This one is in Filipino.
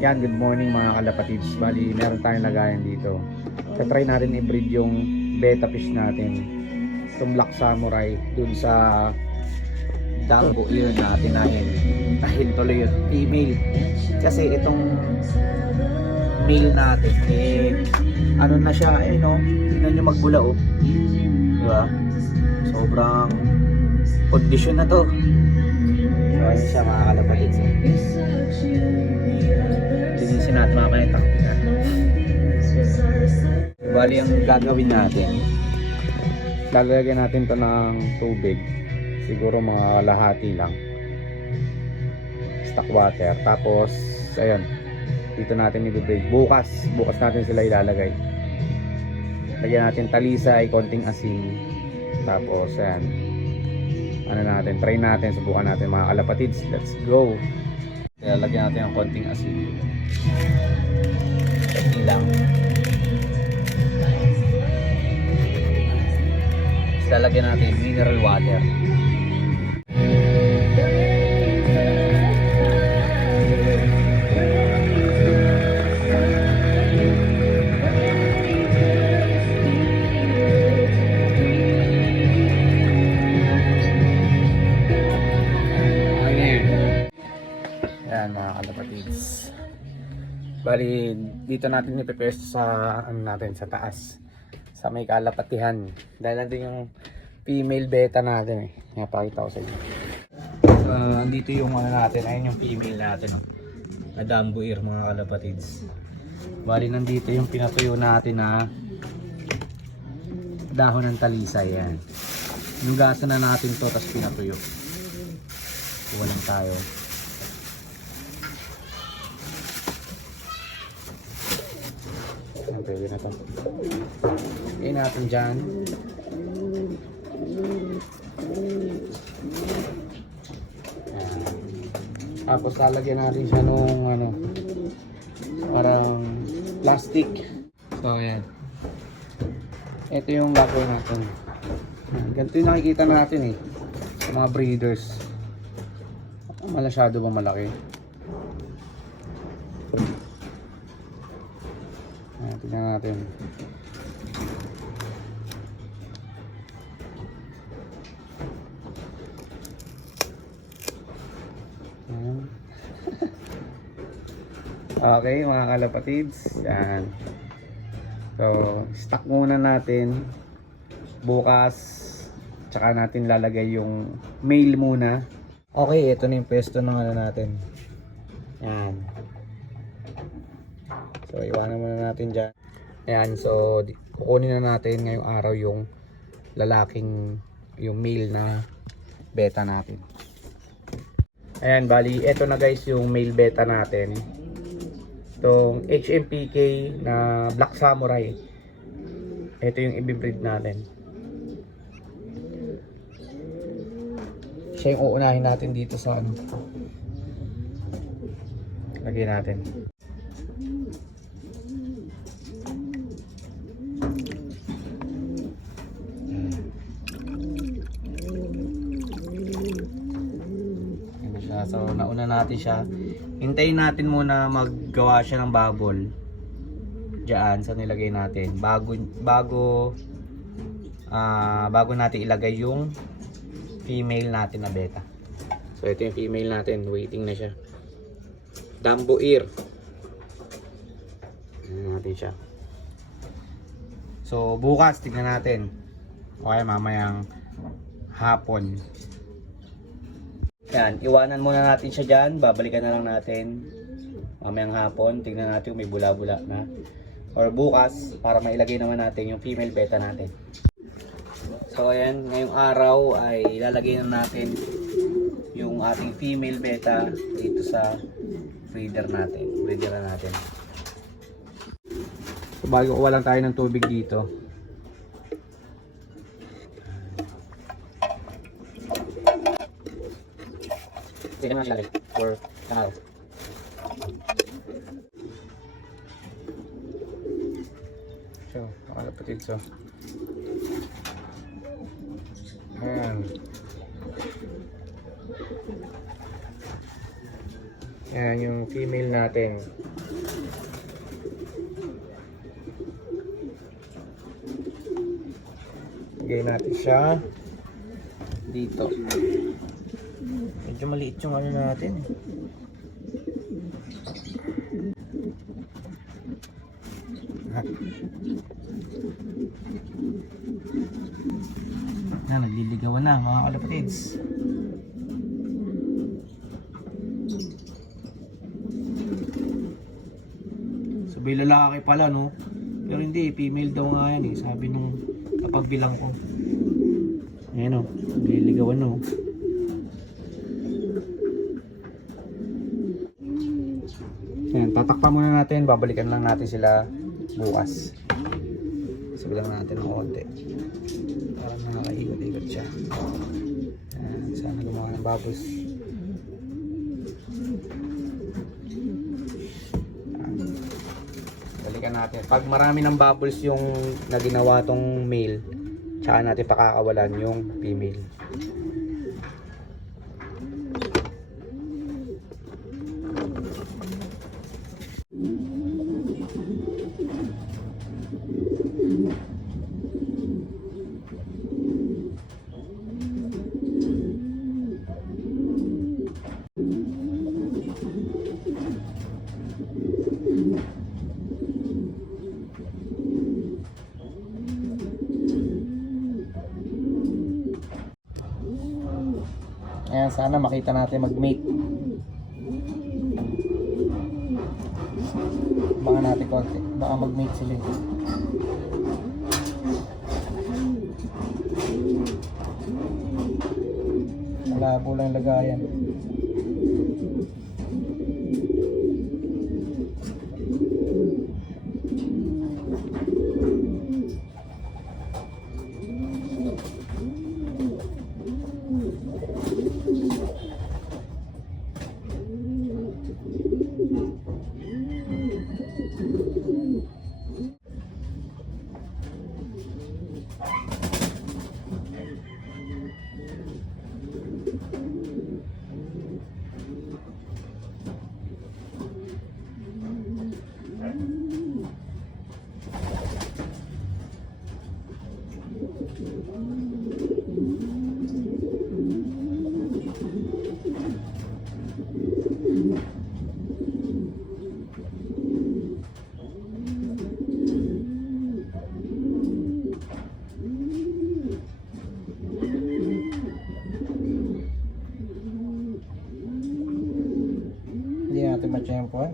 Yan, good morning mga kalapatids. Bali, meron tayong lagayan dito. Try natin i-breed yung beta fish natin. Itong Black Samurai dun sa Dambo ear natin dahil tuloy yung female. Kasi itong male natin ano na siya, no? Tingnan nyo magbula, oh. Diba? Sobrang kondisyon na to. So ayun siya mga kalapatids. Linisin natin mamaya yung takot na. Bali ang gagawin natin, lalagyan natin to ng tubig, siguro mga kalahati lang, stock water. Tapos ayun, dito natin i-break. Bukas natin sila ilalagay. Lagyan natin talisay, konting asin. Tapos ayan, ano natin, try natin, subukan natin mga kalapatids. Let's go. Kaya lagyan natin ng konting asin. Konti lang. Tapos lalagyan natin mineral water. Bali, dito natin ipepesto sa ano natin, sa taas, sa may kalapatihan, dahil natin yung female beta natin napakita ko sa inyo. Andito yung ano natin, ayun yung female natin, na Dambo ear mga kalapatids. Bali, nandito yung pinatuyo natin na dahon ng talisay. Yan, nugasan na natin to, tapos pinatuyo. Kuha lang tayo. Pwede na ito. Lagyan natin dyan. Ayan. Tapos lalagyan natin siya nung ano, parang plastic. So ayan, ito yung gagawin natin. Ganito yung nakikita natin sa mga breeders. Masyado ba malaki? Tingnan natin. Okay mga kalapatids, yan. So stock muna natin. Bukas tsaka natin lalagay yung male muna. Okay, ito na yung pwesto ng ano natin. Yan. So iwanan muna natin dyan. Ayan, so kukunin na natin ngayong araw yung lalaking, yung male na beta natin. Ayan, bali eto na guys yung male beta natin, itong HMPK na Black Samurai. Ito yung i-breed natin. Siya yung uunahin natin dito sa ano, lagyan natin. So nauna natin siya. Hintayin natin muna maggawa siya ng bubble diyan sa nilagay natin bago natin ilagay yung female natin na beta. So ito yung female natin, waiting na siya. Dambo ear. Tingnan natin siya. So bukas tingnan natin. Okay, mamayang hapon. Yan, iwanan muna natin siya dyan. Babalikan na lang natin mamayang hapon. Tignan natin kung may bula-bula na. Or bukas, para mailagay naman natin yung female beta natin. So ayan, ngayong araw ay ilalagay na natin yung ating female beta dito sa breeder natin. Breeder na natin. So bago kuha lang tayo ng tubig dito. Hindi naman siya for now. So, makalapatid so. Ayan. Ayan yung female natin. Lagay natin siya dito. Medyo maliit yung ano natin. Nagliligawan na mga kalapatids. Sabi lalaki pala no. Pero hindi, female daw nga yan eh. Sabi nung kapagbilang ko. Ayan o, nagliligawan no. Ayan, tatakpan muna natin. Babalikan lang natin sila bukas. Sabi lang natin ng konti. Para nakakaikot-ikot siya. Ayan, sana gumawa ng bubbles. Balikan natin. Pag marami ng bubbles yung naginawa tong male, tsaka natin pakakawalan yung female. Ayan, sana makita natin mag-mate. Baka natin konti. Baka mag-mate sila. Malabo lang lagayan. Hindi natin ma-champuan.